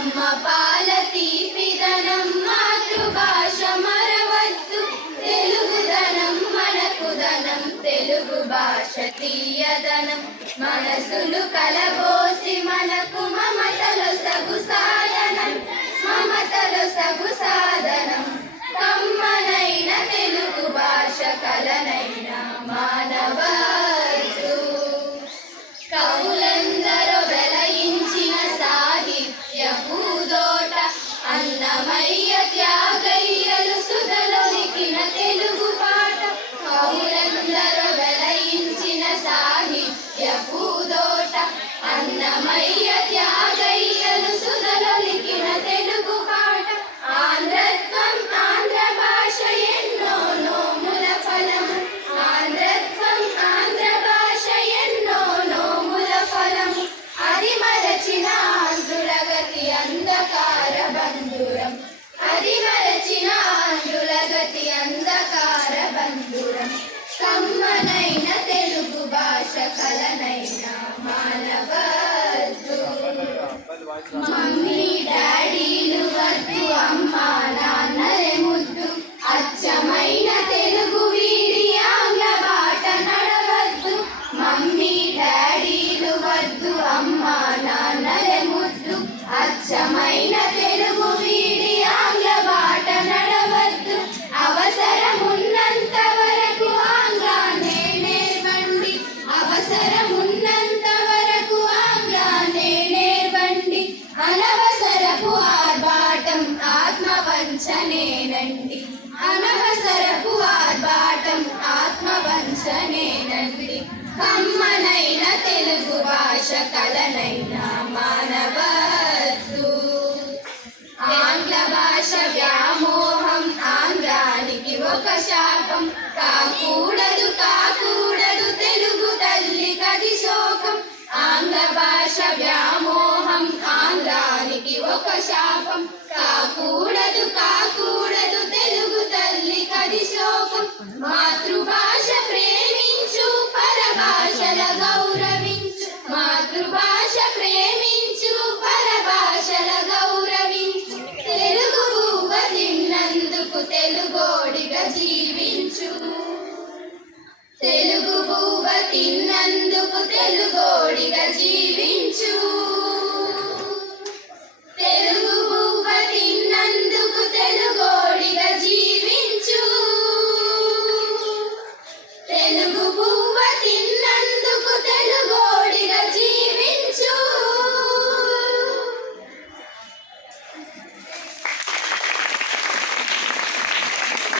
అమ్మ పాల తీపిదనం మాతృభాష మరవద్దు తెలుగుదనం మనకు ధనం తెలుగు భాష తీయదనం మనసులు కలబోసి మనకు మమతలు సగు సాధనం మమతలు సగు సాధనం కమ్మనైన తెలుగు భాష కలనైన మానవద్దు కవులందరూ వెలయించిన సాహిత్య పూదోట అన్నమయ్య త్యాగయ్యలు సుధలొలికిన తెలుగు పాట కవులందరూ వెలయించిన సాహిత్య పూదోట అన్నమయ్య త్యాగయ్యలు సుధలొలికిన తెలుగు పాట ఆంధ్రత్వం ఆంధ్ర భాష ఎన్నో నోముల ఫలము ఆంధ్రత్వం ఆంధ్ర భాష ఎన్నో నోముల ఫలము అది మరచిన ఆంధ్రుల గతి అంధకార బంధురం అది మరచిన ఆంధ్రుల గతి అంధకార బంధురం కమ్మనైన తెలుగు భాష కలనైన మానవద్దు మమ్మీ డాడీలు వద్దు అమ్మా నాన్నలే ముద్దు అచ్చమైన తెలుగు వీడి ఆంగ్ల బాట నడవద్దు మమ్మీ డాడీలు వద్దు అమ్మా నాన్నలే ముద్దు అచ్చమైన తెలుగు వీడి ఆంగ్ల బాట నడవద్దు అవసరమున్నంత వరకు ఆంగ్లాన్నే నేర్వండి అవసరమున్నంత వరకు ఆంగ్లాన్నే నేర్వండి అనవసరపు ఆర్భాటం ఆత్మవంచనేనండి అనవసరపు ఆర్భాటం ఆత్మవంచనేనండి కమ్మనైన తెలుగు భాష కలనైన మానవద్దు ఆంగ్ల భాష వ్యామోహం ఆంధ్రానికి ఒక శాపం కాకూడదు కాకూడదు తెలుగు తల్లి కది శోకం ఆంగ్ల భాష వ్యామోహం ఆంధ్రానికి ఒక శాపం కాకూడదు